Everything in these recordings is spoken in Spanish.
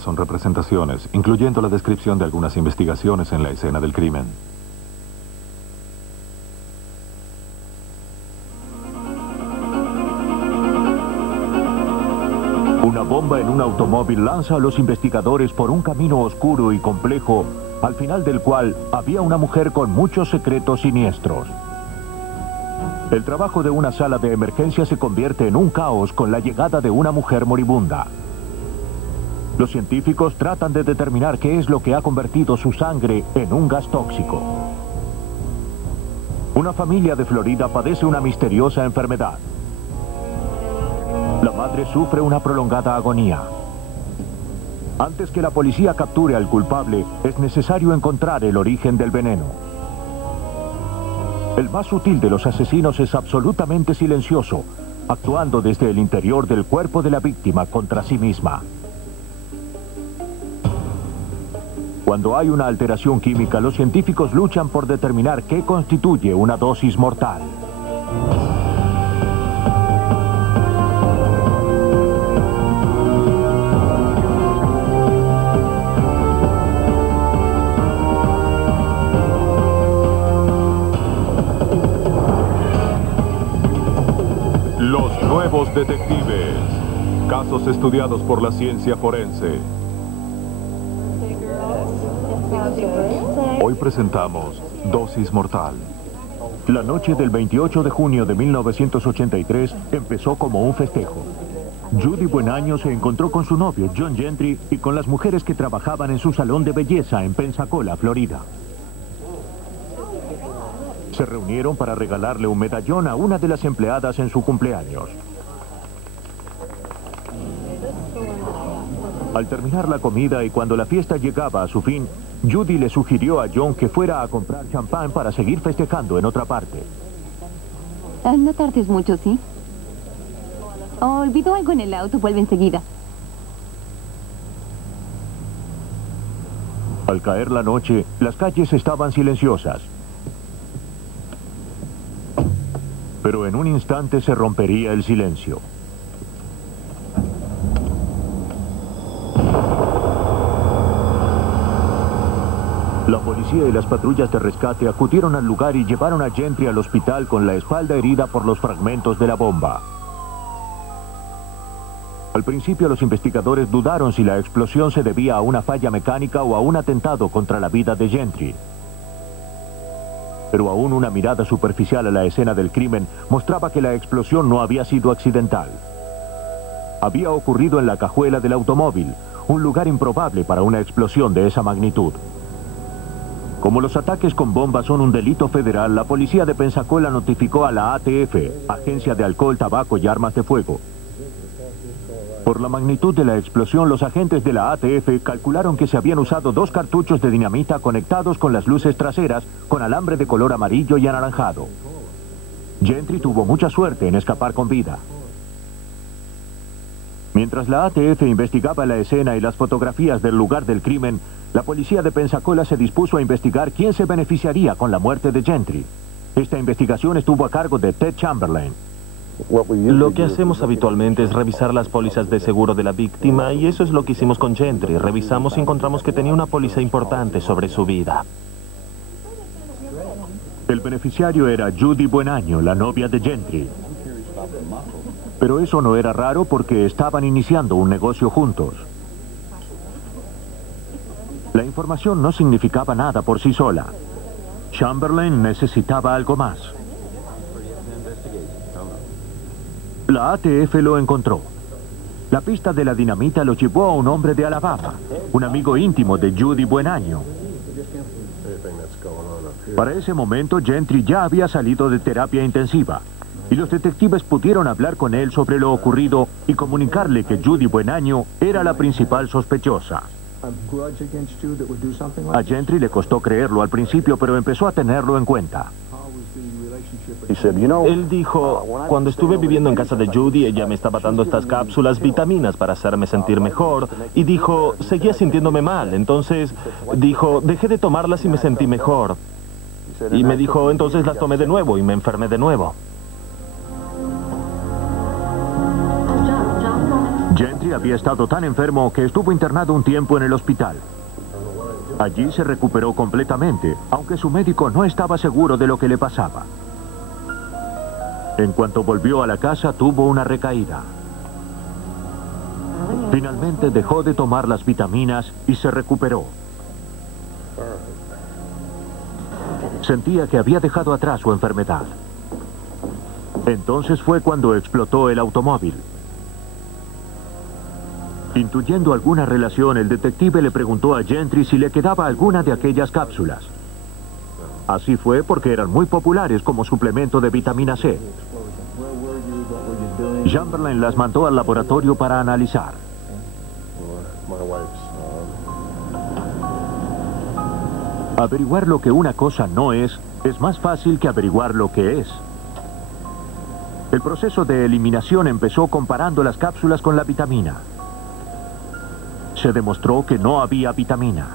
Son representaciones, incluyendo la descripción de algunas investigaciones en la escena del crimen. Una bomba en un automóvil lanza a los investigadores por un camino oscuro y complejo, al final del cual había una mujer con muchos secretos siniestros. El trabajo de una sala de emergencia se convierte en un caos con la llegada de una mujer moribunda. Los científicos tratan de determinar qué es lo que ha convertido su sangre en un gas tóxico. Una familia de Florida padece una misteriosa enfermedad. La madre sufre una prolongada agonía. Antes que la policía capture al culpable, es necesario encontrar el origen del veneno. El más sutil de los asesinos es absolutamente silencioso, actuando desde el interior del cuerpo de la víctima contra sí misma. Cuando hay una alteración química, los científicos luchan por determinar qué constituye una dosis mortal. Los nuevos detectives. Casos estudiados por la ciencia forense. Hoy presentamos Dosis Mortal. La noche del 28 de junio de 1983 empezó como un festejo. Judy Buenaño se encontró con su novio, John Gentry, y con las mujeres que trabajaban en su salón de belleza en Pensacola, Florida. Se reunieron para regalarle un medallón a una de las empleadas en su cumpleaños. Al terminar la comida y cuando la fiesta llegaba a su fin, Judy le sugirió a John que fuera a comprar champán para seguir festejando en otra parte. No tardes mucho, ¿sí? Olvidó algo en el auto, vuelve enseguida. Al caer la noche, las calles estaban silenciosas. Pero en un instante se rompería el silencio. La policía y las patrullas de rescate acudieron al lugar y llevaron a Gentry al hospital con la espalda herida por los fragmentos de la bomba. Al principio los investigadores dudaron si la explosión se debía a una falla mecánica o a un atentado contra la vida de Gentry. Pero aún una mirada superficial a la escena del crimen mostraba que la explosión no había sido accidental. Había ocurrido en la cajuela del automóvil, un lugar improbable para una explosión de esa magnitud. Como los ataques con bombas son un delito federal, la policía de Pensacola notificó a la ATF, Agencia de Alcohol, Tabaco y Armas de Fuego. Por la magnitud de la explosión, los agentes de la ATF calcularon que se habían usado 2 cartuchos de dinamita conectados con las luces traseras con alambre de color amarillo y anaranjado. Gentry tuvo mucha suerte en escapar con vida. Mientras la ATF investigaba la escena y las fotografías del lugar del crimen, la policía de Pensacola se dispuso a investigar quién se beneficiaría con la muerte de Gentry. Esta investigación estuvo a cargo de Ted Chamberlain. Lo que hacemos habitualmente es revisar las pólizas de seguro de la víctima, y eso es lo que hicimos con Gentry. Revisamos y encontramos que tenía una póliza importante sobre su vida. El beneficiario era Judy Buenaño, la novia de Gentry. Pero eso no era raro porque estaban iniciando un negocio juntos. La información no significaba nada por sí sola. Chamberlain necesitaba algo más. La ATF lo encontró. La pista de la dinamita lo llevó a un hombre de Alabama, un amigo íntimo de Judy Buenaño. Para ese momento, Gentry ya había salido de terapia intensiva, y los detectives pudieron hablar con él sobre lo ocurrido y comunicarle que Judy Buenaño era la principal sospechosa. A Gentry le costó creerlo al principio, pero empezó a tenerlo en cuenta. Él dijo, cuando estuve viviendo en casa de Judy, ella me estaba dando estas cápsulas vitaminas para hacerme sentir mejor, y dijo, seguía sintiéndome mal, entonces dijo, dejé de tomarlas y me sentí mejor. Y me dijo, entonces las tomé de nuevo y me enfermé de nuevo. Gentry había estado tan enfermo que estuvo internado un tiempo en el hospital. Allí se recuperó completamente, aunque su médico no estaba seguro de lo que le pasaba. En cuanto volvió a la casa, tuvo una recaída. Finalmente dejó de tomar las vitaminas y se recuperó. Sentía que había dejado atrás su enfermedad. Entonces fue cuando explotó el automóvil. Intuyendo alguna relación, el detective le preguntó a Gentry si le quedaba alguna de aquellas cápsulas. Así fue porque eran muy populares como suplemento de vitamina C. Chamberlain las mandó al laboratorio para analizar. Averiguar lo que una cosa no es más fácil que averiguar lo que es. El proceso de eliminación empezó comparando las cápsulas con la vitamina. Se demostró que no había vitamina.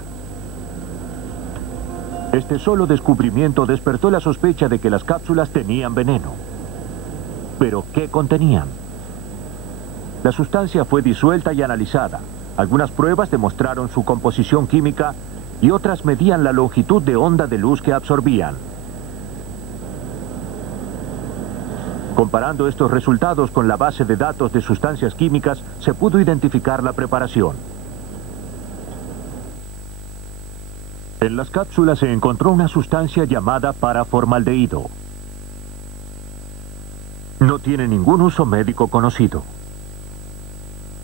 Este solo descubrimiento despertó la sospecha de que las cápsulas tenían veneno. ¿Pero qué contenían? La sustancia fue disuelta y analizada. Algunas pruebas demostraron su composición química y otras medían la longitud de onda de luz que absorbían. Comparando estos resultados con la base de datos de sustancias químicas, se pudo identificar la preparación. En las cápsulas se encontró una sustancia llamada paraformaldehído. No tiene ningún uso médico conocido.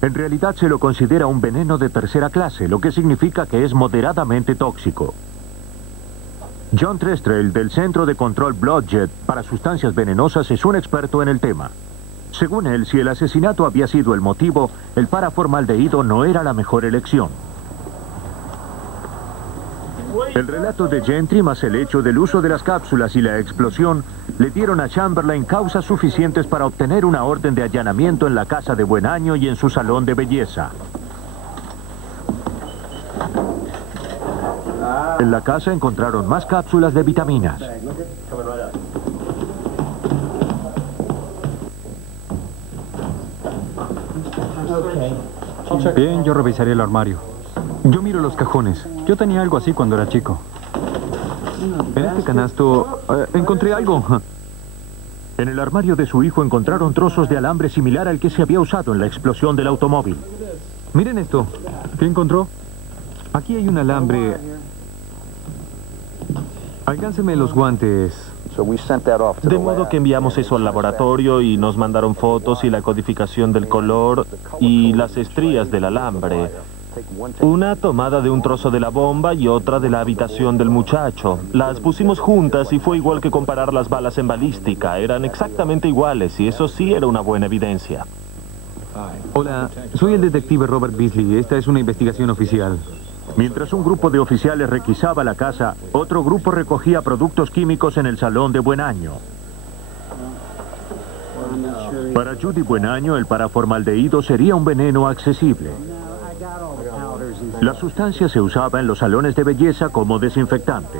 En realidad se lo considera un veneno de tercera clase, lo que significa que es moderadamente tóxico. John Trestrell, del Centro de Control Blodgett para Sustancias Venenosas, es un experto en el tema. Según él, si el asesinato había sido el motivo, el paraformaldehído no era la mejor elección. El relato de Gentry más el hecho del uso de las cápsulas y la explosión le dieron a Chamberlain causas suficientes para obtener una orden de allanamiento en la casa de Buenaño y en su salón de belleza. En la casa encontraron más cápsulas de vitaminas. Bien, yo revisaré el armario. Yo miro los cajones. Yo tenía algo así cuando era chico. En este canasto encontré algo. En el armario de su hijo encontraron trozos de alambre similar al que se había usado en la explosión del automóvil. Miren esto. ¿Qué encontró? Aquí hay un alambre. Alcánceme los guantes. De modo que enviamos eso al laboratorio y nos mandaron fotos y la codificación del color y las estrías del alambre. Una tomada de un trozo de la bomba y otra de la habitación del muchacho. Las pusimos juntas y fue igual que comparar las balas en balística. Eran exactamente iguales y eso sí era una buena evidencia. Hola, soy el detective Robert Beasley. Esta es una investigación oficial. Mientras un grupo de oficiales requisaba la casa, otro grupo recogía productos químicos en el salón de Buenaño. Para Judy Buenaño, el paraformaldehído sería un veneno accesible. La sustancia se usaba en los salones de belleza como desinfectante.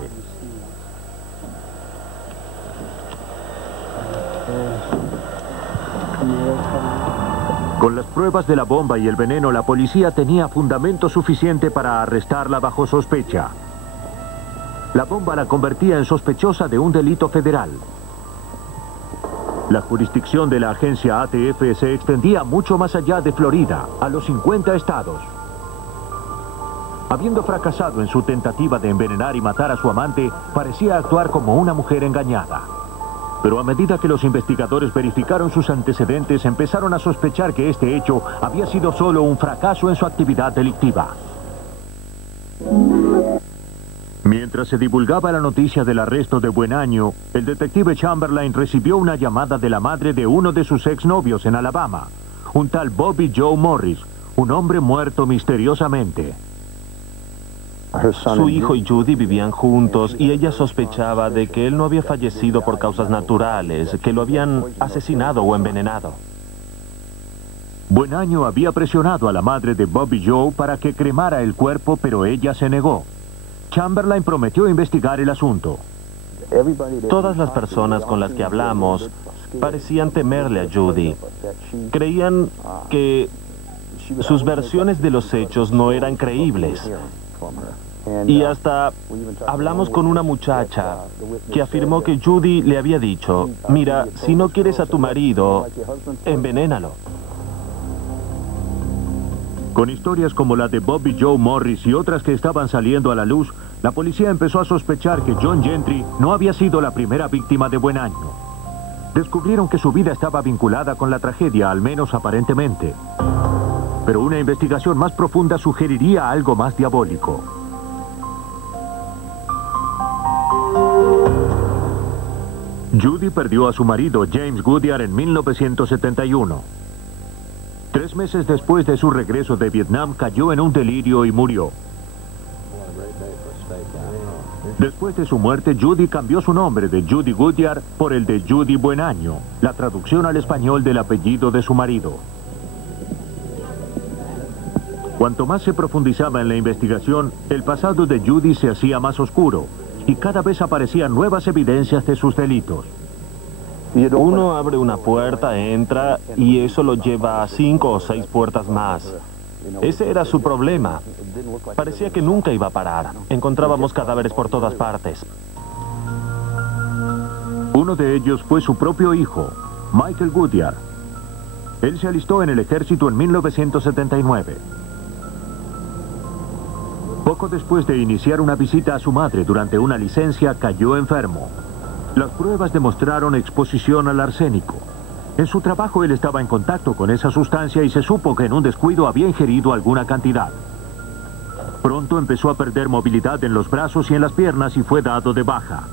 Con las pruebas de la bomba y el veneno, la policía tenía fundamento suficiente para arrestarla bajo sospecha. La bomba la convertía en sospechosa de un delito federal. La jurisdicción de la agencia ATF se extendía mucho más allá de Florida, a los 50 estados. Habiendo fracasado en su tentativa de envenenar y matar a su amante, parecía actuar como una mujer engañada. Pero a medida que los investigadores verificaron sus antecedentes, empezaron a sospechar que este hecho había sido solo un fracaso en su actividad delictiva. Mientras se divulgaba la noticia del arresto de Buenaño, el detective Chamberlain recibió una llamada de la madre de uno de sus exnovios en Alabama, un tal Bobby Joe Morris, un hombre muerto misteriosamente. Su hijo y Judy vivían juntos y ella sospechaba de que él no había fallecido por causas naturales, que lo habían asesinado o envenenado. Buenaño había presionado a la madre de Bobby Joe para que cremara el cuerpo, pero ella se negó. Chamberlain prometió investigar el asunto. Todas las personas con las que hablamos parecían temerle a Judy. Creían que sus versiones de los hechos no eran creíbles. Y hasta hablamos con una muchacha que afirmó que Judy le había dicho, mira, si no quieres a tu marido, envenénalo. Con historias como la de Bobby Joe Morris y otras que estaban saliendo a la luz, la policía empezó a sospechar que John Gentry no había sido la primera víctima de Buen Año. Descubrieron que su vida estaba vinculada con la tragedia, al menos aparentemente. Pero una investigación más profunda sugeriría algo más diabólico. Judy perdió a su marido, James Goodyear, en 1971. 3 meses después de su regreso de Vietnam, cayó en un delirio y murió. Después de su muerte, Judy cambió su nombre de Judy Goodyear por el de Judy Buen Año, la traducción al español del apellido de su marido. Cuanto más se profundizaba en la investigación, el pasado de Judy se hacía más oscuro, y cada vez aparecían nuevas evidencias de sus delitos. Uno abre una puerta, entra, y eso lo lleva a 5 o 6 puertas más. Ese era su problema. Parecía que nunca iba a parar. Encontrábamos cadáveres por todas partes. Uno de ellos fue su propio hijo, Michael Goodyear. Él se alistó en el ejército en 1979. Poco después de iniciar una visita a su madre durante una licencia, cayó enfermo. Las pruebas demostraron exposición al arsénico. En su trabajo él estaba en contacto con esa sustancia y se supo que en un descuido había ingerido alguna cantidad. Pronto empezó a perder movilidad en los brazos y en las piernas y fue dado de baja.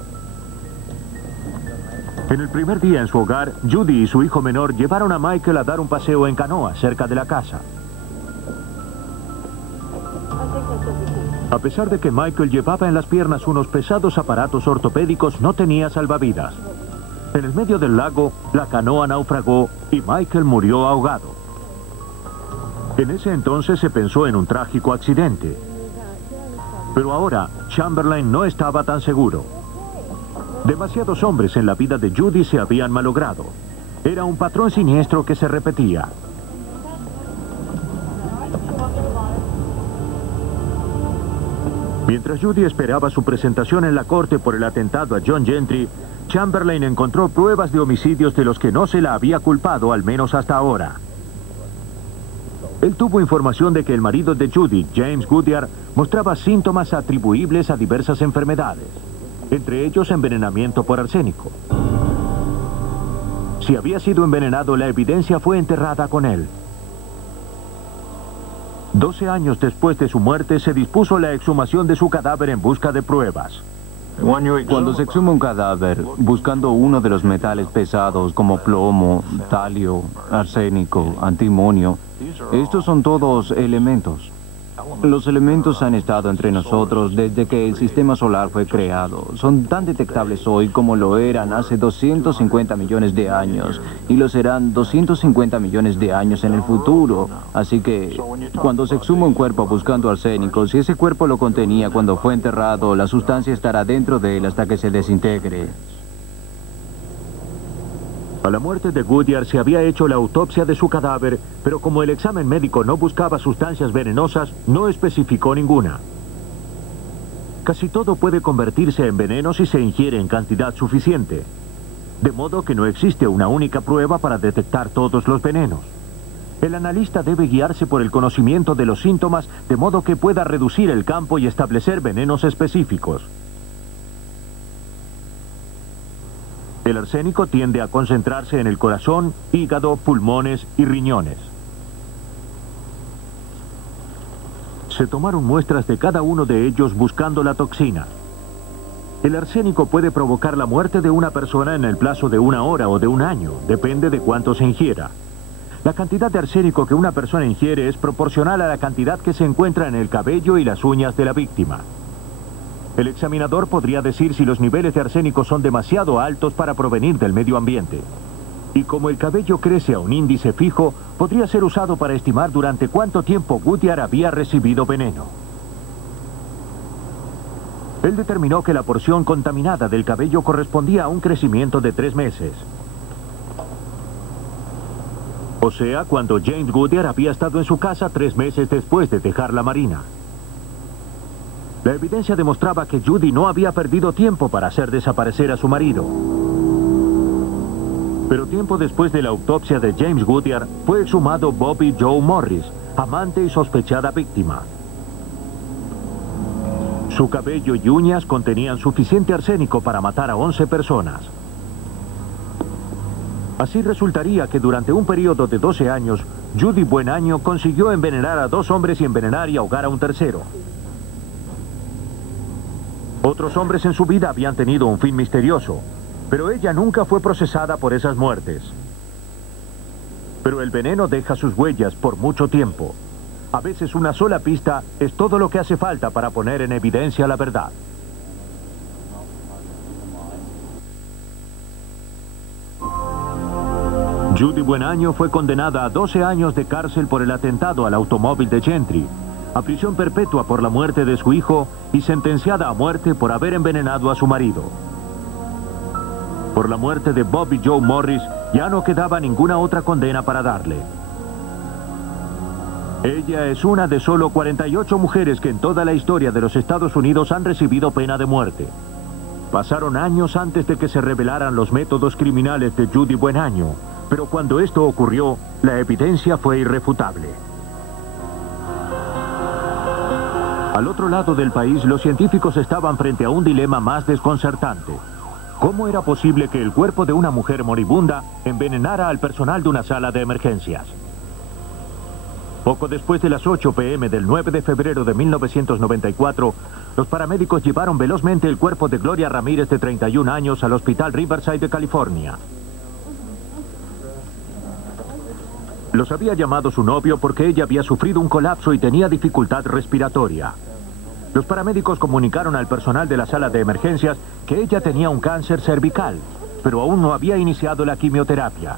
En el primer día en su hogar, Judy y su hijo menor llevaron a Michael a dar un paseo en canoa cerca de la casa. A pesar de que Michael llevaba en las piernas unos pesados aparatos ortopédicos, no tenía salvavidas. En el medio del lago, la canoa naufragó y Michael murió ahogado. En ese entonces se pensó en un trágico accidente. Pero ahora, Chamberlain no estaba tan seguro. Demasiados hombres en la vida de Judy se habían malogrado. Era un patrón siniestro que se repetía. Mientras Judy esperaba su presentación en la corte por el atentado a John Gentry, Chamberlain encontró pruebas de homicidios de los que no se la había culpado, al menos hasta ahora. Él tuvo información de que el marido de Judy, James Goodyear, mostraba síntomas atribuibles a diversas enfermedades, entre ellos envenenamiento por arsénico. Si había sido envenenado, la evidencia fue enterrada con él. 12 años después de su muerte, se dispuso la exhumación de su cadáver en busca de pruebas. Cuando se exhuma un cadáver, buscando uno de los metales pesados como plomo, talio, arsénico, antimonio, estos son todos elementos. Los elementos han estado entre nosotros desde que el sistema solar fue creado. Son tan detectables hoy como lo eran hace 250 millones de años, y lo serán 250 millones de años en el futuro. Así que, cuando se exhuma un cuerpo buscando arsénico, si ese cuerpo lo contenía cuando fue enterrado, la sustancia estará dentro de él hasta que se desintegre. A la muerte de Goodyear se había hecho la autopsia de su cadáver, pero como el examen médico no buscaba sustancias venenosas, no especificó ninguna. Casi todo puede convertirse en veneno si se ingiere en cantidad suficiente, de modo que no existe una única prueba para detectar todos los venenos. El analista debe guiarse por el conocimiento de los síntomas, de modo que pueda reducir el campo y establecer venenos específicos. El arsénico tiende a concentrarse en el corazón, hígado, pulmones y riñones. Se tomaron muestras de cada uno de ellos buscando la toxina. El arsénico puede provocar la muerte de una persona en el plazo de 1 hora o de 1 año, depende de cuánto se ingiera. La cantidad de arsénico que una persona ingiere es proporcional a la cantidad que se encuentra en el cabello y las uñas de la víctima. El examinador podría decir si los niveles de arsénico son demasiado altos para provenir del medio ambiente. Y como el cabello crece a un índice fijo, podría ser usado para estimar durante cuánto tiempo Goodyear había recibido veneno. Él determinó que la porción contaminada del cabello correspondía a un crecimiento de 3 meses. O sea, cuando James Goodyear había estado en su casa 3 meses después de dejar la marina. La evidencia demostraba que Judy no había perdido tiempo para hacer desaparecer a su marido. Pero tiempo después de la autopsia de James Goodyear, fue exhumado Bobby Joe Morris, amante y sospechada víctima. Su cabello y uñas contenían suficiente arsénico para matar a 11 personas. Así resultaría que durante un periodo de 12 años, Judy Buenaño consiguió envenenar a 2 hombres y envenenar y ahogar a un tercero. Otros hombres en su vida habían tenido un fin misterioso, pero ella nunca fue procesada por esas muertes. Pero el veneno deja sus huellas por mucho tiempo. A veces una sola pista es todo lo que hace falta para poner en evidencia la verdad. Judy Buenaño fue condenada a 12 años de cárcel por el atentado al automóvil de Gentry, a prisión perpetua por la muerte de su hijo y sentenciada a muerte por haber envenenado a su marido. Por la muerte de Bobby Joe Morris ya no quedaba ninguna otra condena para darle. Ella es una de solo 48 mujeres que en toda la historia de los Estados Unidos han recibido pena de muerte. Pasaron años antes de que se revelaran los métodos criminales de Judy Buenaño, pero cuando esto ocurrió, la evidencia fue irrefutable. Al otro lado del país, los científicos estaban frente a un dilema más desconcertante. ¿Cómo era posible que el cuerpo de una mujer moribunda envenenara al personal de una sala de emergencias? Poco después de las 8 p.m. del 9 de febrero de 1994, los paramédicos llevaron velozmente el cuerpo de Gloria Ramírez, de 31 años, al hospital Riverside de California. Los había llamado su novio porque ella había sufrido un colapso y tenía dificultad respiratoria. Los paramédicos comunicaron al personal de la sala de emergencias que ella tenía un cáncer cervical, pero aún no había iniciado la quimioterapia.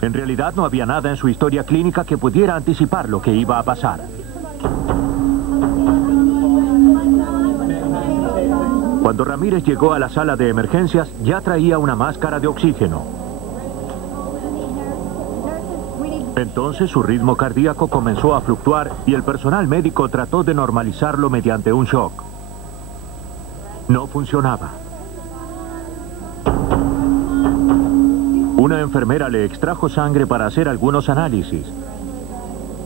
En realidad no había nada en su historia clínica que pudiera anticipar lo que iba a pasar. Cuando Ramírez llegó a la sala de emergencias, ya traía una máscara de oxígeno. Entonces su ritmo cardíaco comenzó a fluctuar y el personal médico trató de normalizarlo mediante un shock. No funcionaba. Una enfermera le extrajo sangre para hacer algunos análisis.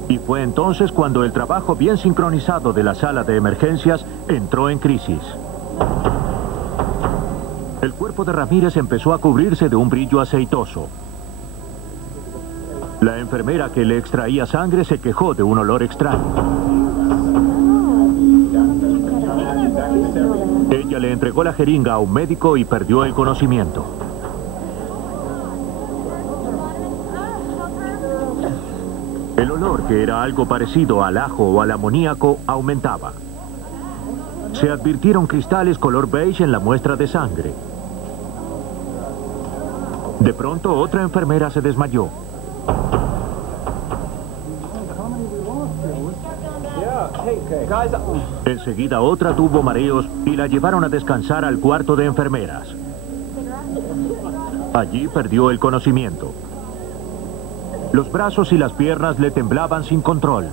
Y fue entonces cuando el trabajo bien sincronizado de la sala de emergencias entró en crisis. El cuerpo de Ramírez empezó a cubrirse de un brillo aceitoso. La enfermera que le extraía sangre se quejó de un olor extraño. Ella le entregó la jeringa a un médico y perdió el conocimiento. El olor, que era algo parecido al ajo o al amoníaco, aumentaba. Se advirtieron cristales color beige en la muestra de sangre. De pronto, otra enfermera se desmayó. Enseguida otra tuvo mareos y la llevaron a descansar al cuarto de enfermeras. Allí perdió el conocimiento. Los brazos y las piernas le temblaban sin control.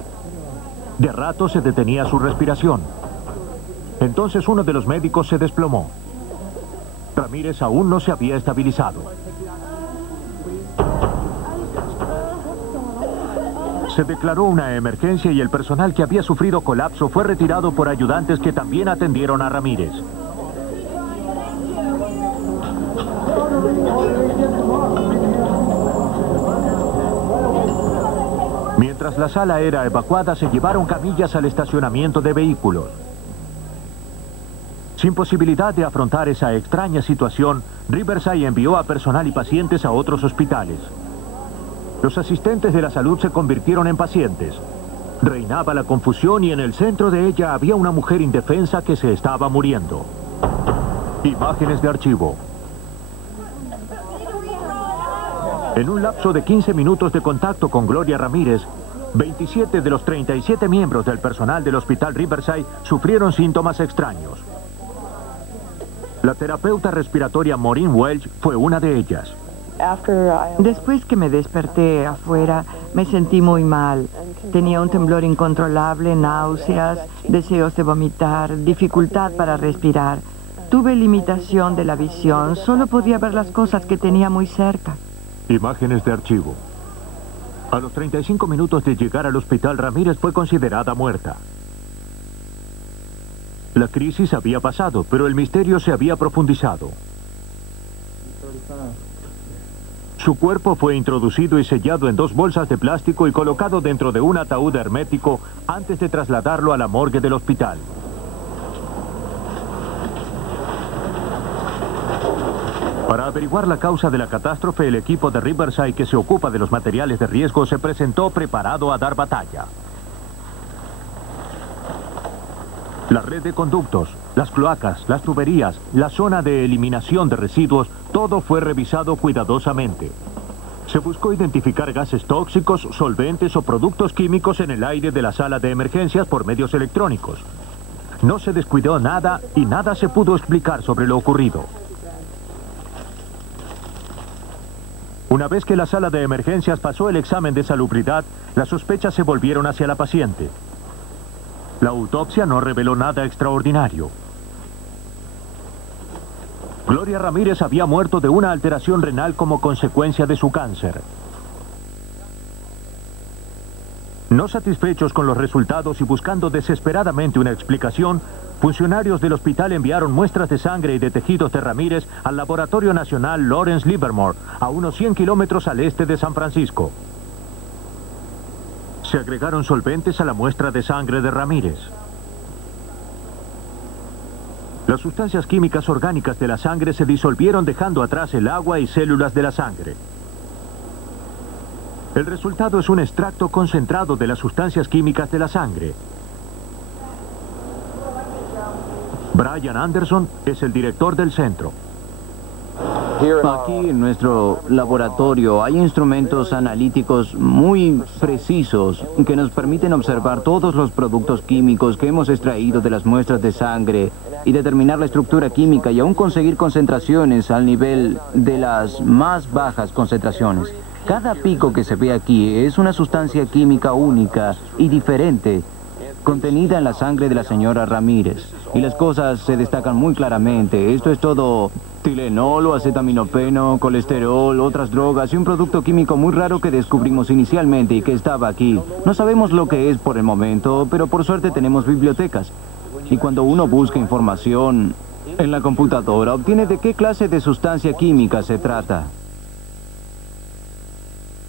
De rato se detenía su respiración. Entonces uno de los médicos se desplomó. Ramírez aún no se había estabilizado. Se declaró una emergencia y el personal que había sufrido colapso fue retirado por ayudantes que también atendieron a Ramírez. Mientras la sala era evacuada, se llevaron camillas al estacionamiento de vehículos. Sin posibilidad de afrontar esa extraña situación, Riverside envió a personal y pacientes a otros hospitales. Los asistentes de la salud se convirtieron en pacientes. Reinaba la confusión y en el centro de ella había una mujer indefensa que se estaba muriendo. Imágenes de archivo. En un lapso de 15 minutos de contacto con Gloria Ramírez, 27 de los 37 miembros del personal del hospital Riverside sufrieron síntomas extraños. La terapeuta respiratoria Maureen Welch fue una de ellas. Después que me desperté afuera, me sentí muy mal. Tenía un temblor incontrolable, náuseas, deseos de vomitar, dificultad para respirar. Tuve limitación de la visión, solo podía ver las cosas que tenía muy cerca. Imágenes de archivo. A los 35 minutos de llegar al hospital, Ramírez fue considerada muerta. La crisis había pasado, pero el misterio se había profundizado. Su cuerpo fue introducido y sellado en 2 bolsas de plástico y colocado dentro de un ataúd hermético antes de trasladarlo a la morgue del hospital. Para averiguar la causa de la catástrofe, el equipo de Riverside que se ocupa de los materiales de riesgo se presentó preparado a dar batalla. La red de conductos, las cloacas, las tuberías, la zona de eliminación de residuos, todo fue revisado cuidadosamente. Se buscó identificar gases tóxicos, solventes o productos químicos en el aire de la sala de emergencias por medios electrónicos. No se descuidó nada y nada se pudo explicar sobre lo ocurrido. Una vez que la sala de emergencias pasó el examen de salubridad, las sospechas se volvieron hacia la paciente. La autopsia no reveló nada extraordinario. Gloria Ramírez había muerto de una alteración renal como consecuencia de su cáncer. No satisfechos con los resultados y buscando desesperadamente una explicación, funcionarios del hospital enviaron muestras de sangre y de tejidos de Ramírez al Laboratorio Nacional Lawrence Livermore, a unos 100 kilómetros al este de San Francisco. Se agregaron solventes a la muestra de sangre de Ramírez. Las sustancias químicas orgánicas de la sangre se disolvieron dejando atrás el agua y células de la sangre. El resultado es un extracto concentrado de las sustancias químicas de la sangre. Brian Anderson es el director del centro. Aquí en nuestro laboratorio hay instrumentos analíticos muy precisos que nos permiten observar todos los productos químicos que hemos extraído de las muestras de sangre y determinar la estructura química y aún conseguir concentraciones al nivel de las más bajas concentraciones. Cada pico que se ve aquí es una sustancia química única y diferente contenida en la sangre de la señora Ramírez. Y las cosas se destacan muy claramente. Esto es todo Tilenol o acetaminofeno, colesterol, otras drogas y un producto químico muy raro que descubrimos inicialmente y que estaba aquí. No sabemos lo que es por el momento, pero por suerte tenemos bibliotecas. Y cuando uno busca información en la computadora, obtiene de qué clase de sustancia química se trata.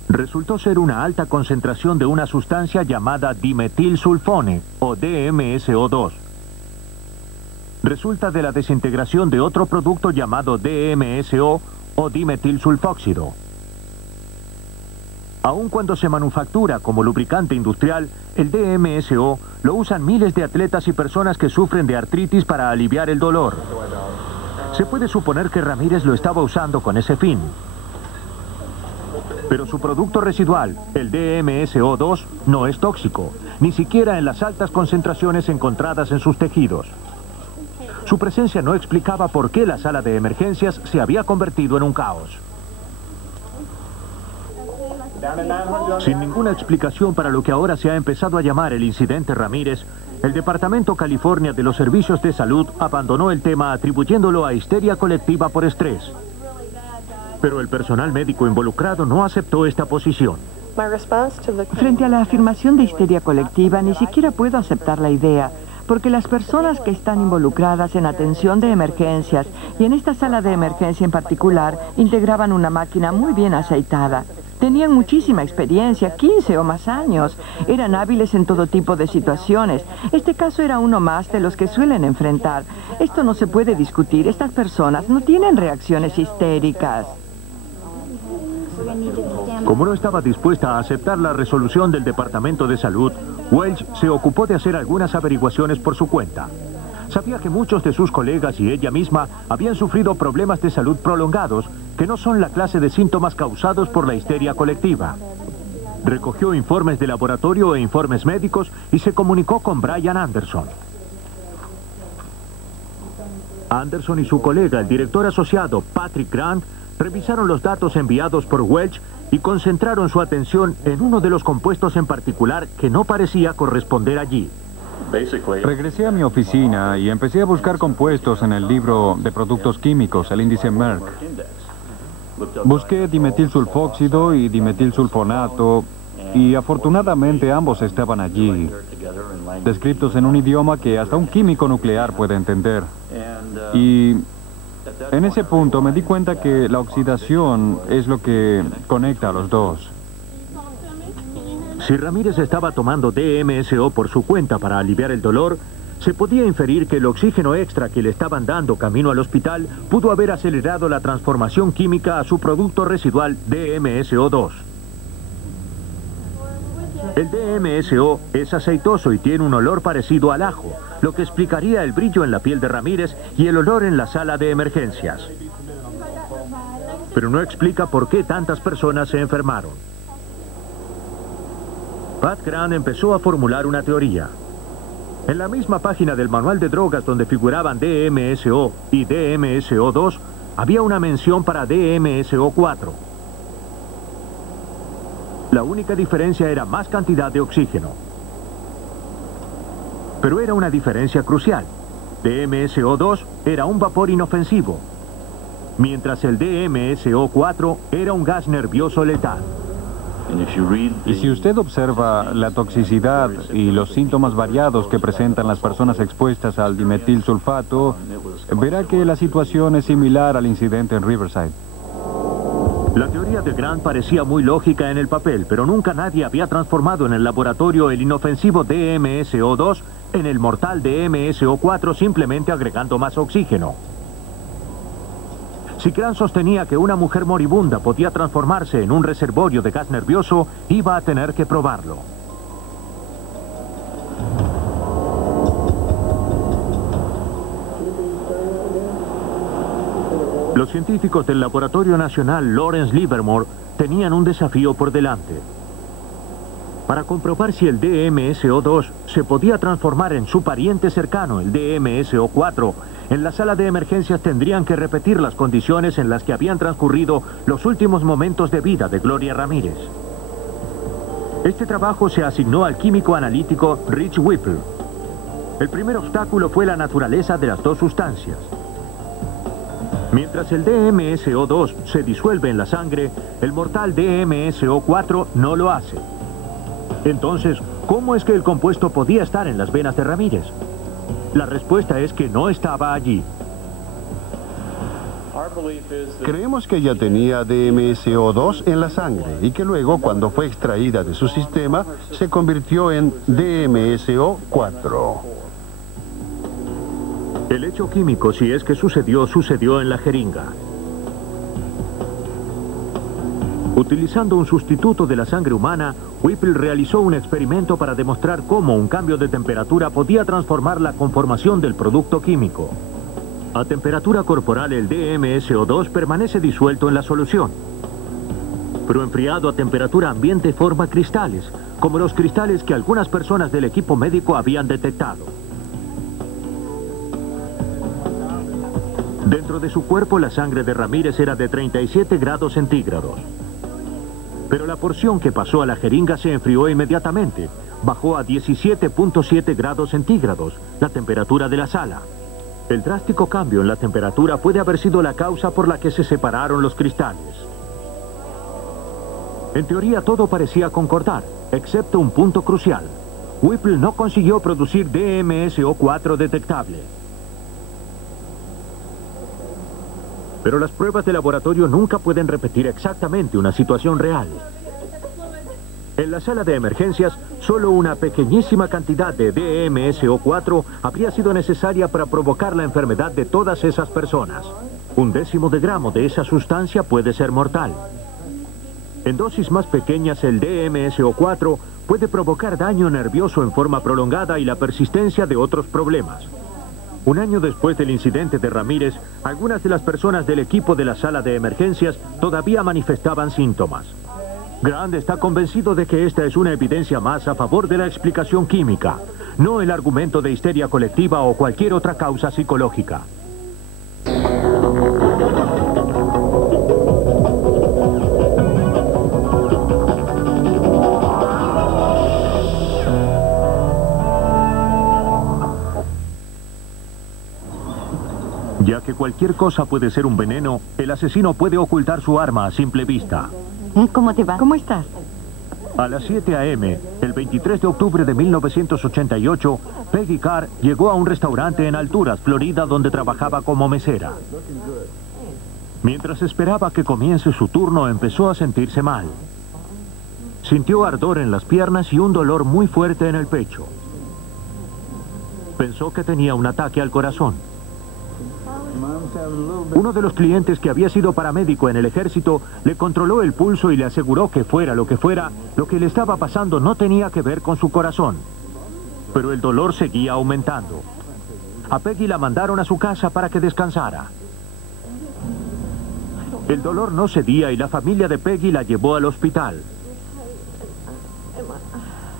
Resultó ser una alta concentración de una sustancia llamada dimetilsulfone, o DMSO2. Resulta de la desintegración de otro producto llamado DMSO, o dimetilsulfóxido. Aun cuando se manufactura como lubricante industrial, el DMSO lo usan miles de atletas y personas que sufren de artritis para aliviar el dolor. Se puede suponer que Ramírez lo estaba usando con ese fin. Pero su producto residual, el DMSO2, no es tóxico, ni siquiera en las altas concentraciones encontradas en sus tejidos. Su presencia no explicaba por qué la sala de emergencias se había convertido en un caos. Sin ninguna explicación para lo que ahora se ha empezado a llamar el incidente Ramírez, el Departamento California de los Servicios de Salud abandonó el tema atribuyéndolo a histeria colectiva por estrés. Pero el personal médico involucrado no aceptó esta posición. Frente a la afirmación de histeria colectiva, ni siquiera puedo aceptar la idea, porque las personas que están involucradas en atención de emergencias, y en esta sala de emergencia en particular, integraban una máquina muy bien aceitada. Tenían muchísima experiencia, 15 o más años. Eran hábiles en todo tipo de situaciones. Este caso era uno más de los que suelen enfrentar. Esto no se puede discutir. Estas personas no tienen reacciones histéricas. Como no estaba dispuesta a aceptar la resolución del Departamento de Salud, Welch se ocupó de hacer algunas averiguaciones por su cuenta. Sabía que muchos de sus colegas y ella misma habían sufrido problemas de salud prolongados que no son la clase de síntomas causados por la histeria colectiva. Recogió informes de laboratorio e informes médicos y se comunicó con Brian Anderson. Anderson y su colega, el director asociado Patrick Grant, revisaron los datos enviados por Welch y concentraron su atención en uno de los compuestos en particular que no parecía corresponder allí. Regresé a mi oficina y empecé a buscar compuestos en el libro de productos químicos, el índice Merck. Busqué dimetilsulfóxido y dimetilsulfonato y afortunadamente ambos estaban allí, descritos en un idioma que hasta un químico nuclear puede entender. Y en ese punto me di cuenta que la oxidación es lo que conecta a los dos. Si Ramírez estaba tomando DMSO por su cuenta para aliviar el dolor, se podía inferir que el oxígeno extra que le estaban dando camino al hospital pudo haber acelerado la transformación química a su producto residual DMSO2. El DMSO es aceitoso y tiene un olor parecido al ajo, lo que explicaría el brillo en la piel de Ramírez y el olor en la sala de emergencias. Pero no explica por qué tantas personas se enfermaron. Pat Grant empezó a formular una teoría. En la misma página del manual de drogas donde figuraban DMSO y DMSO2, había una mención para DMSO4. La única diferencia era más cantidad de oxígeno. Pero era una diferencia crucial. DMSO2 era un vapor inofensivo, mientras el DMSO4 era un gas nervioso letal. Y si usted observa la toxicidad y los síntomas variados que presentan las personas expuestas al dimetilsulfato, verá que la situación es similar al incidente en Riverside. La teoría de Grant parecía muy lógica en el papel, pero nunca nadie había transformado en el laboratorio el inofensivo DMSO2 en el mortal DMSO4 simplemente agregando más oxígeno. Si Grant sostenía que una mujer moribunda podía transformarse en un reservorio de gas nervioso, iba a tener que probarlo. Los científicos del Laboratorio Nacional Lawrence Livermore tenían un desafío por delante. Para comprobar si el DMSO2 se podía transformar en su pariente cercano, el DMSO4, en la sala de emergencias tendrían que repetir las condiciones en las que habían transcurrido los últimos momentos de vida de Gloria Ramírez. Este trabajo se asignó al químico analítico Rich Whipple. El primer obstáculo fue la naturaleza de las dos sustancias. Mientras el DMSO2 se disuelve en la sangre, el mortal DMSO4 no lo hace. Entonces, ¿cómo es que el compuesto podía estar en las venas de Ramírez? La respuesta es que no estaba allí. Creemos que ella tenía DMSO2 en la sangre y que luego, cuando fue extraída de su sistema, se convirtió en DMSO4. El hecho químico, si es que sucedió en la jeringa. Utilizando un sustituto de la sangre humana, Whipple realizó un experimento para demostrar cómo un cambio de temperatura podía transformar la conformación del producto químico. A temperatura corporal, el DMSO2 permanece disuelto en la solución. Pero enfriado a temperatura ambiente forma cristales, como los cristales que algunas personas del equipo médico habían detectado. Dentro de su cuerpo, la sangre de Ramírez era de 37 grados centígrados. Pero la porción que pasó a la jeringa se enfrió inmediatamente. Bajó a 17.7 grados centígrados, la temperatura de la sala. El drástico cambio en la temperatura puede haber sido la causa por la que se separaron los cristales. En teoría todo parecía concordar, excepto un punto crucial. Whipple no consiguió producir DMSO4 detectable. Pero las pruebas de laboratorio nunca pueden repetir exactamente una situación real. En la sala de emergencias, solo una pequeñísima cantidad de DMSO4 habría sido necesaria para provocar la enfermedad de todas esas personas. 1/10 de gramo de esa sustancia puede ser mortal. En dosis más pequeñas, el DMSO4 puede provocar daño nervioso en forma prolongada y la persistencia de otros problemas. Un año después del incidente de Ramírez, algunas de las personas del equipo de la sala de emergencias todavía manifestaban síntomas. Grant está convencido de que esta es una evidencia más a favor de la explicación química, no el argumento de histeria colectiva o cualquier otra causa psicológica. Ya que cualquier cosa puede ser un veneno, el asesino puede ocultar su arma a simple vista. ¿Cómo te va? ¿Cómo estás? A las 7 a.m., el 23 de octubre de 1988, Peggy Carr llegó a un restaurante en Alturas, Florida, donde trabajaba como mesera. Mientras esperaba que comience su turno, empezó a sentirse mal. Sintió ardor en las piernas y un dolor muy fuerte en el pecho. Pensó que tenía un ataque al corazón. Uno de los clientes, que había sido paramédico en el ejército, le controló el pulso y le aseguró que fuera, lo que le estaba pasando no tenía que ver con su corazón. Pero el dolor seguía aumentando. A Peggy la mandaron a su casa para que descansara. El dolor no cedía y la familia de Peggy la llevó al hospital.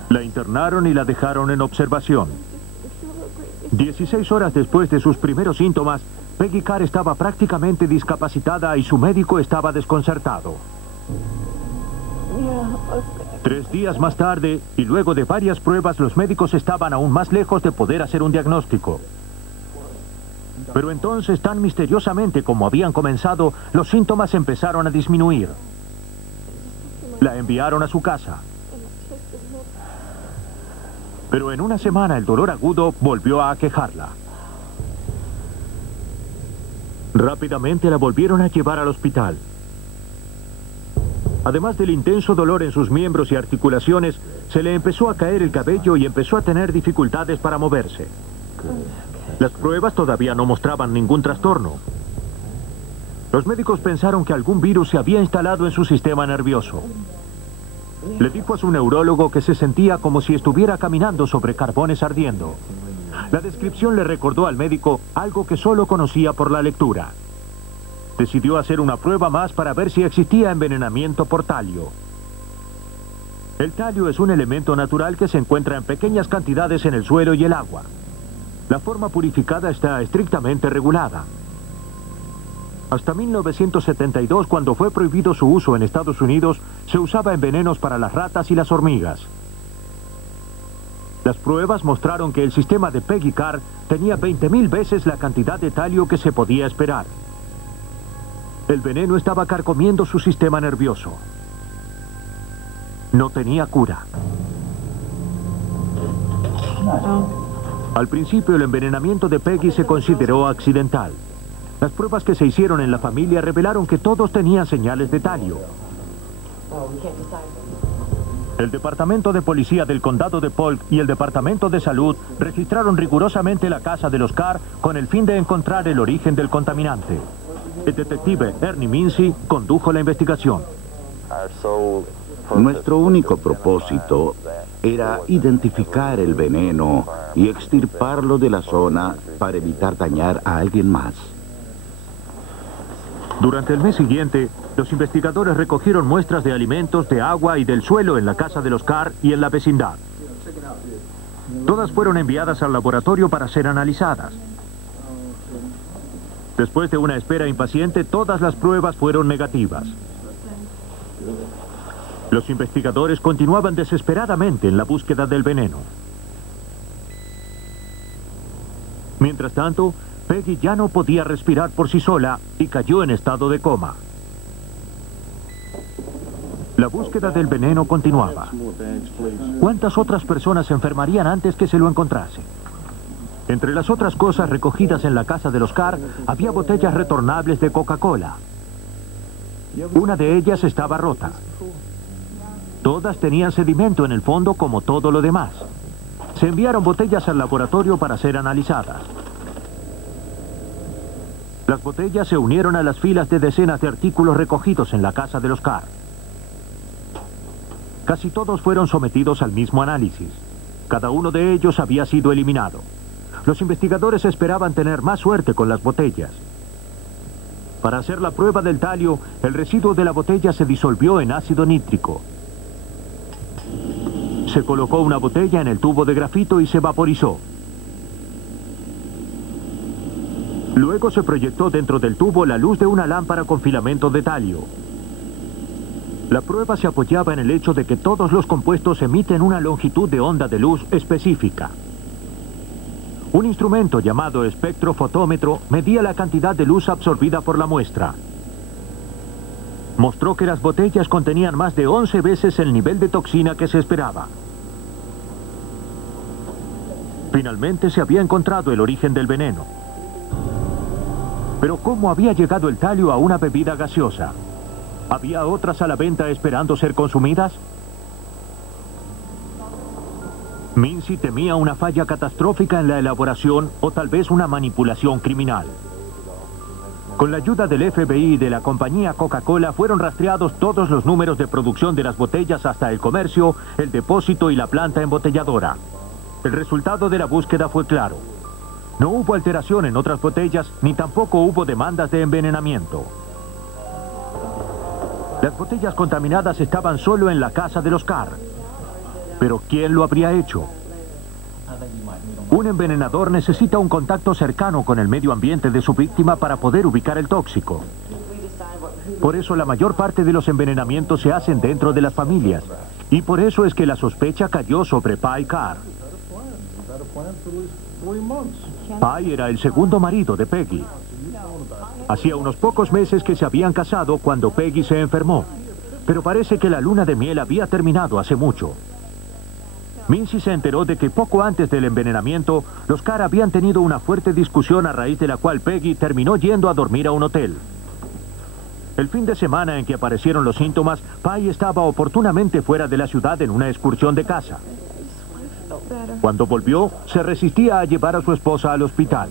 La internaron y la dejaron en observación. 16 horas después de sus primeros síntomas, Peggy Carr estaba prácticamente discapacitada y su médico estaba desconcertado. 3 días más tarde, y luego de varias pruebas, los médicos estaban aún más lejos de poder hacer un diagnóstico. Pero entonces, tan misteriosamente como habían comenzado, los síntomas empezaron a disminuir. La enviaron a su casa. Pero en una semana el dolor agudo volvió a aquejarla. Rápidamente la volvieron a llevar al hospital. Además del intenso dolor en sus miembros y articulaciones, se le empezó a caer el cabello y empezó a tener dificultades para moverse. Las pruebas todavía no mostraban ningún trastorno. Los médicos pensaron que algún virus se había instalado en su sistema nervioso. Le dijo a su neurólogo que se sentía como si estuviera caminando sobre carbones ardiendo. La descripción le recordó al médico algo que solo conocía por la lectura. Decidió hacer una prueba más para ver si existía envenenamiento por talio. El talio es un elemento natural que se encuentra en pequeñas cantidades en el suelo y el agua. La forma purificada está estrictamente regulada. Hasta 1972, cuando fue prohibido su uso en Estados Unidos, se usaba en venenos para las ratas y las hormigas. Las pruebas mostraron que el sistema de Peggy Carr tenía 20.000 veces la cantidad de talio que se podía esperar. El veneno estaba carcomiendo su sistema nervioso. No tenía cura. Al principio, el envenenamiento de Peggy se consideró accidental. Las pruebas que se hicieron en la familia revelaron que todos tenían señales de talio. El Departamento de Policía del Condado de Polk y el Departamento de Salud registraron rigurosamente la casa de los Carr con el fin de encontrar el origen del contaminante. El detective Ernie Mincy condujo la investigación. Nuestro único propósito era identificar el veneno y extirparlo de la zona para evitar dañar a alguien más. Durante el mes siguiente, los investigadores recogieron muestras de alimentos, de agua y del suelo en la casa de los Carr y en la vecindad. Todas fueron enviadas al laboratorio para ser analizadas. Después de una espera impaciente, todas las pruebas fueron negativas. Los investigadores continuaban desesperadamente en la búsqueda del veneno. Mientras tanto, Peggy ya no podía respirar por sí sola y cayó en estado de coma. La búsqueda del veneno continuaba. ¿Cuántas otras personas se enfermarían antes que se lo encontrase? Entre las otras cosas recogidas en la casa de los Carr, había botellas retornables de Coca-Cola. Una de ellas estaba rota. Todas tenían sedimento en el fondo como todo lo demás. Se enviaron botellas al laboratorio para ser analizadas. Las botellas se unieron a las filas de decenas de artículos recogidos en la casa de los Carr. Casi todos fueron sometidos al mismo análisis. Cada uno de ellos había sido eliminado. Los investigadores esperaban tener más suerte con las botellas. Para hacer la prueba del talio, el residuo de la botella se disolvió en ácido nítrico. Se colocó una botella en el tubo de grafito y se vaporizó. Luego se proyectó dentro del tubo la luz de una lámpara con filamento de talio. La prueba se apoyaba en el hecho de que todos los compuestos emiten una longitud de onda de luz específica. Un instrumento llamado espectrofotómetro medía la cantidad de luz absorbida por la muestra. Mostró que las botellas contenían más de 11 veces el nivel de toxina que se esperaba. Finalmente se había encontrado el origen del veneno. Pero ¿cómo había llegado el talio a una bebida gaseosa? ¿Había otras a la venta esperando ser consumidas? Mincy temía una falla catastrófica en la elaboración o tal vez una manipulación criminal. Con la ayuda del FBI y de la compañía Coca-Cola fueron rastreados todos los números de producción de las botellas hasta el comercio, el depósito y la planta embotelladora. El resultado de la búsqueda fue claro. No hubo alteración en otras botellas, ni tampoco hubo demandas de envenenamiento. Las botellas contaminadas estaban solo en la casa de los Carr. ¿Pero quién lo habría hecho? Un envenenador necesita un contacto cercano con el medio ambiente de su víctima para poder ubicar el tóxico. Por eso la mayor parte de los envenenamientos se hacen dentro de las familias. Y por eso es que la sospecha cayó sobre Pye Carr. Pye era el segundo marido de Peggy. Hacía unos pocos meses que se habían casado cuando Peggy se enfermó. Pero parece que la luna de miel había terminado hace mucho. Mincy se enteró de que poco antes del envenenamiento, los Carr habían tenido una fuerte discusión a raíz de la cual Peggy terminó yendo a dormir a un hotel. El fin de semana en que aparecieron los síntomas, Pye estaba oportunamente fuera de la ciudad en una excursión de caza. Cuando volvió, se resistía a llevar a su esposa al hospital.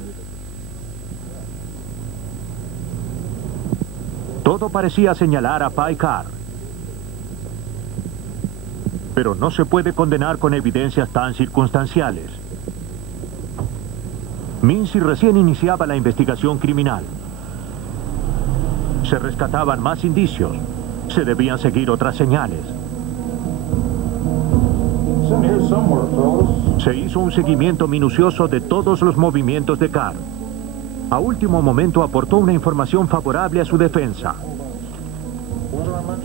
Todo parecía señalar a Pye Carr. Pero no se puede condenar con evidencias tan circunstanciales. Mincy recién iniciaba la investigación criminal. Se rescataban más indicios. Se debían seguir otras señales. Se hizo un seguimiento minucioso de todos los movimientos de Carr. A último momento aportó una información favorable a su defensa.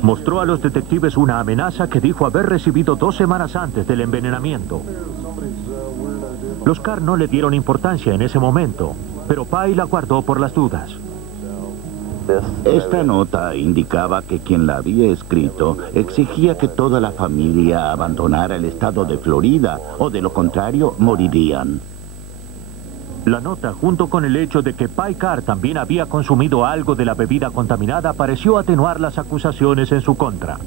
Mostró a los detectives una amenaza que dijo haber recibido 2 semanas antes del envenenamiento. Los Carr no le dieron importancia en ese momento, pero Pye la guardó por las dudas. Esta nota indicaba que quien la había escrito exigía que toda la familia abandonara el estado de Florida, o de lo contrario, morirían. La nota, junto con el hecho de que Pye Carr también había consumido algo de la bebida contaminada, pareció atenuar las acusaciones en su contra.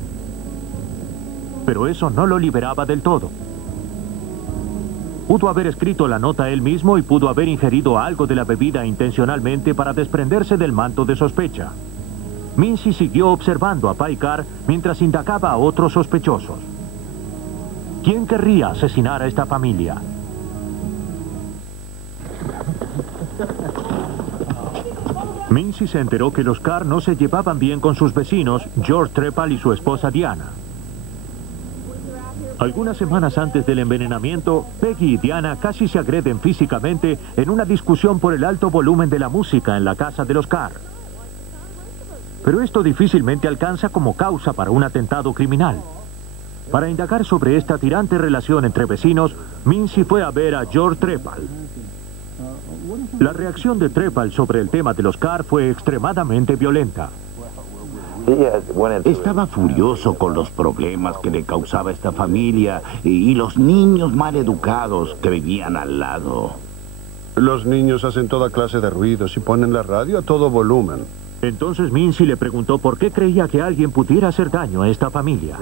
Pero eso no lo liberaba del todo. Pudo haber escrito la nota él mismo y pudo haber ingerido algo de la bebida intencionalmente para desprenderse del manto de sospecha. Mincy siguió observando a Pye Carr mientras indagaba a otros sospechosos. ¿Quién querría asesinar a esta familia? Mincy se enteró que los Carr no se llevaban bien con sus vecinos, George Trepal y su esposa Diana. Algunas semanas antes del envenenamiento, Peggy y Diana casi se agreden físicamente en una discusión por el alto volumen de la música en la casa de los Carr. Pero esto difícilmente alcanza como causa para un atentado criminal. Para indagar sobre esta tirante relación entre vecinos, Mincy fue a ver a George Trepal. La reacción de Trepal sobre el tema de los Carr fue extremadamente violenta. Estaba furioso con los problemas que le causaba esta familia y los niños mal educados que vivían al lado. Los niños hacen toda clase de ruidos y ponen la radio a todo volumen. Entonces Mincy le preguntó por qué creía que alguien pudiera hacer daño a esta familia.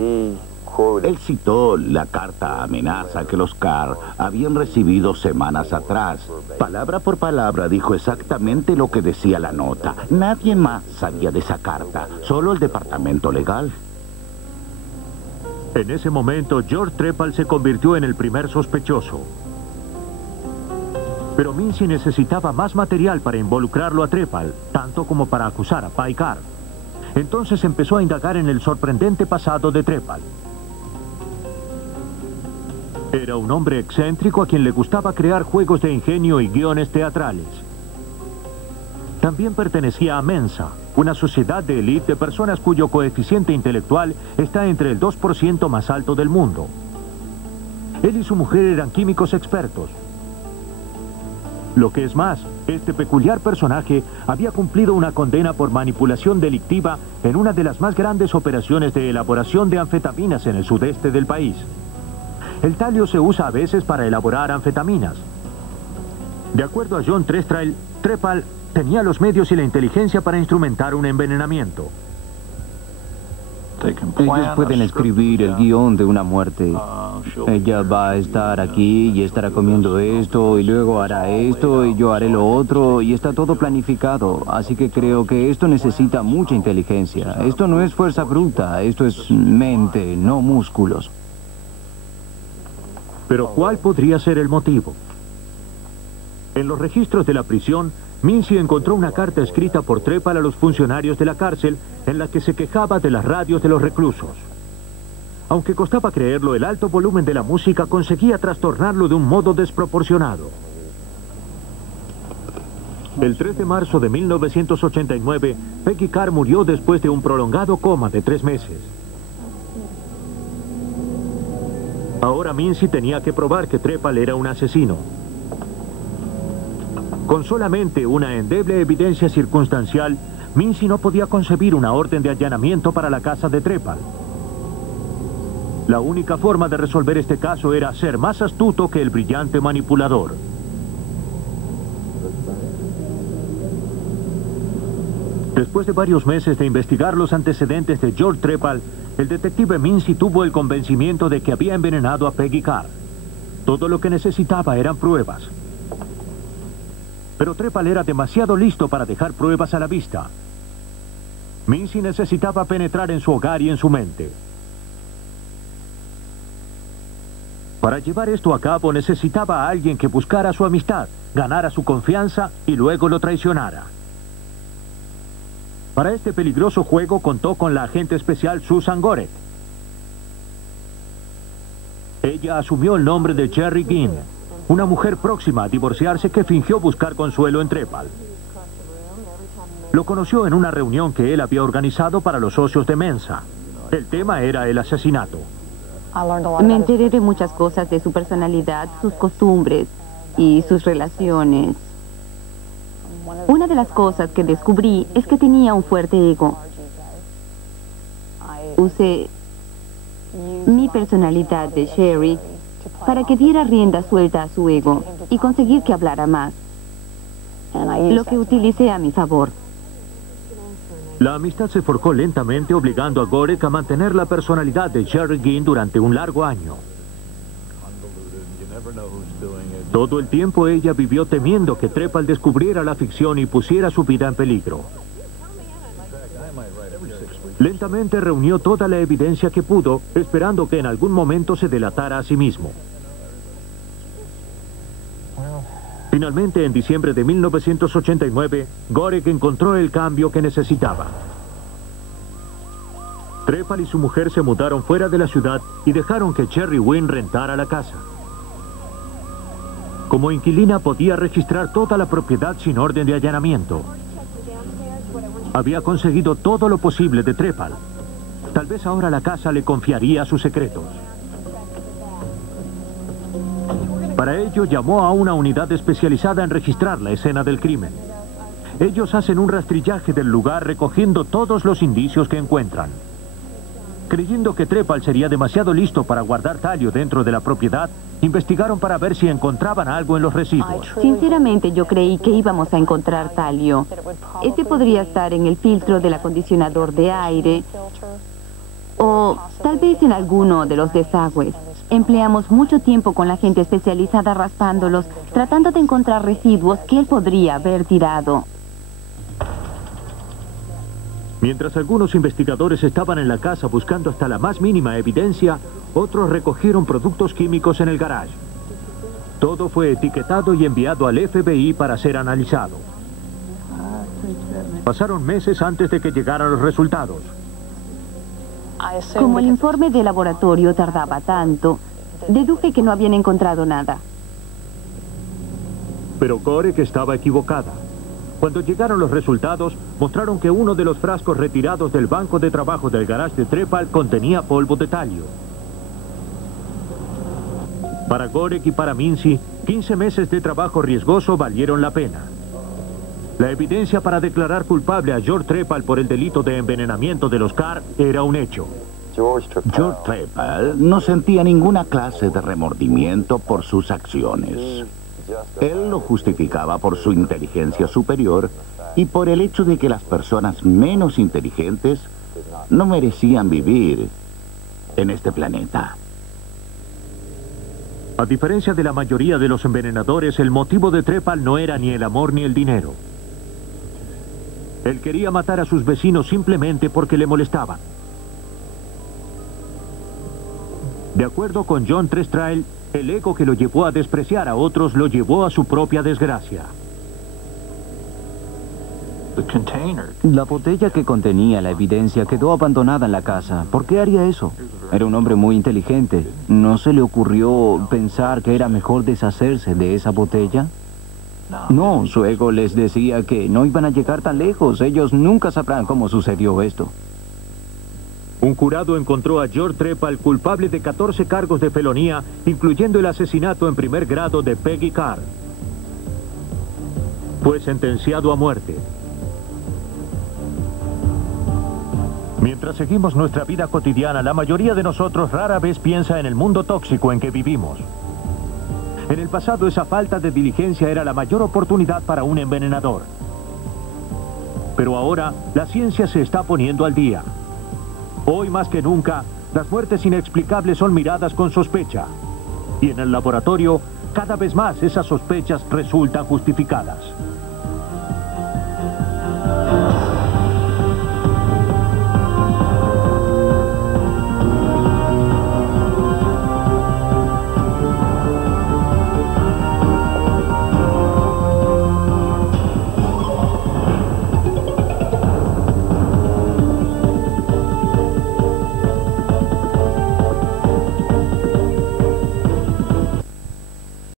Él citó la carta amenaza que los Carr habían recibido semanas atrás. Palabra por palabra dijo exactamente lo que decía la nota. Nadie más sabía de esa carta, solo el departamento legal. En ese momento, George Trepal se convirtió en el primer sospechoso. Pero Mincy necesitaba más material para involucrarlo a Trepal, tanto como para acusar a Pye Carr. Entonces empezó a indagar en el sorprendente pasado de Trepal. Era un hombre excéntrico a quien le gustaba crear juegos de ingenio y guiones teatrales. También pertenecía a Mensa, una sociedad de élite de personas cuyo coeficiente intelectual está entre el 2% más alto del mundo. Él y su mujer eran químicos expertos. Lo que es más, este peculiar personaje había cumplido una condena por manipulación delictiva en una de las más grandes operaciones de elaboración de anfetaminas en el sudeste del país. El talio se usa a veces para elaborar anfetaminas. De acuerdo a John Trestrail, Trepal tenía los medios y la inteligencia para instrumentar un envenenamiento. Ellos pueden escribir el guión de una muerte. Ella va a estar aquí y estará comiendo esto, y luego hará esto, y yo haré lo otro, y está todo planificado. Así que creo que esto necesita mucha inteligencia. Esto no es fuerza bruta, esto es mente, no músculos. Pero ¿cuál podría ser el motivo? En los registros de la prisión, Mincy encontró una carta escrita por Trepal a los funcionarios de la cárcel en la que se quejaba de las radios de los reclusos. Aunque costaba creerlo, el alto volumen de la música conseguía trastornarlo de un modo desproporcionado. El 3 de marzo de 1989, Peggy Carr murió después de un prolongado coma de 3 meses. Ahora Mincy tenía que probar que Trepal era un asesino. Con solamente una endeble evidencia circunstancial, Mincy no podía concebir una orden de allanamiento para la casa de Trepal. La única forma de resolver este caso era ser más astuto que el brillante manipulador. Después de varios meses de investigar los antecedentes de George Trepal, el detective Mincy tuvo el convencimiento de que había envenenado a Peggy Carr. Todo lo que necesitaba eran pruebas. Pero Trepal era demasiado listo para dejar pruebas a la vista. Mincy necesitaba penetrar en su hogar y en su mente. Para llevar esto a cabo necesitaba a alguien que buscara su amistad, ganara su confianza y luego lo traicionara. Para este peligroso juego contó con la agente especial Susan Gorek. Ella asumió el nombre de Jerry Ginn, una mujer próxima a divorciarse que fingió buscar consuelo en Trepal. Lo conoció en una reunión que él había organizado para los socios de Mensa. El tema era el asesinato. Me enteré de muchas cosas de su personalidad, sus costumbres y sus relaciones. Una de las cosas que descubrí es que tenía un fuerte ego. Usé mi personalidad de Sherry para que diera rienda suelta a su ego y conseguir que hablara más, lo que utilicé a mi favor. La amistad se forjó lentamente, obligando a Gorek a mantener la personalidad de Jerry Ginn durante un largo año. Todo el tiempo ella vivió temiendo que Trepal descubriera la ficción y pusiera su vida en peligro. Lentamente reunió toda la evidencia que pudo, esperando que en algún momento se delatara a sí mismo. Finalmente, en diciembre de 1989, Gorek encontró el cambio que necesitaba. Trepal y su mujer se mudaron fuera de la ciudad y dejaron que Cherry Wynn rentara la casa. Como inquilina podía registrar toda la propiedad sin orden de allanamiento. Había conseguido todo lo posible de Trepal. Tal vez ahora la casa le confiaría sus secretos. Para ello llamó a una unidad especializada en registrar la escena del crimen. Ellos hacen un rastrillaje del lugar recogiendo todos los indicios que encuentran. Creyendo que Trepal sería demasiado listo para guardar talio dentro de la propiedad, investigaron para ver si encontraban algo en los residuos. Sinceramente, yo creí que íbamos a encontrar talio. Este podría estar en el filtro del acondicionador de aire o tal vez en alguno de los desagües. Empleamos mucho tiempo con la gente especializada raspándolos, tratando de encontrar residuos que él podría haber tirado. Mientras algunos investigadores estaban en la casa buscando hasta la más mínima evidencia, otros recogieron productos químicos en el garage. Todo fue etiquetado y enviado al FBI para ser analizado. Pasaron meses antes de que llegaran los resultados. Como el informe de laboratorio tardaba tanto, deduje que no habían encontrado nada. Pero Gorek estaba equivocada. Cuando llegaron los resultados, mostraron que uno de los frascos retirados del banco de trabajo del garage de Trepal contenía polvo de talio. Para Gorek y para Mincy, 15 meses de trabajo riesgoso valieron la pena. La evidencia para declarar culpable a George Trepal por el delito de envenenamiento de los Carr era un hecho. George Trepal no sentía ninguna clase de remordimiento por sus acciones. Él lo justificaba por su inteligencia superior y por el hecho de que las personas menos inteligentes no merecían vivir en este planeta. A diferencia de la mayoría de los envenenadores, el motivo de Trepal no era ni el amor ni el dinero. Él quería matar a sus vecinos simplemente porque le molestaban. De acuerdo con John Trestrail, el ego que lo llevó a despreciar a otros lo llevó a su propia desgracia. La botella que contenía la evidencia quedó abandonada en la casa. ¿Por qué haría eso? Era un hombre muy inteligente. ¿No se le ocurrió pensar que era mejor deshacerse de esa botella? No, su ego les decía que no iban a llegar tan lejos. Ellos nunca sabrán cómo sucedió esto. Un jurado encontró a George Trepal culpable de 14 cargos de felonía, incluyendo el asesinato en primer grado de Peggy Carr. Fue sentenciado a muerte. Mientras seguimos nuestra vida cotidiana, la mayoría de nosotros rara vez piensa en el mundo tóxico en que vivimos. En el pasado, esa falta de diligencia era la mayor oportunidad para un envenenador. Pero ahora, la ciencia se está poniendo al día. Hoy más que nunca, las muertes inexplicables son miradas con sospecha. Y en el laboratorio, cada vez más esas sospechas resultan justificadas.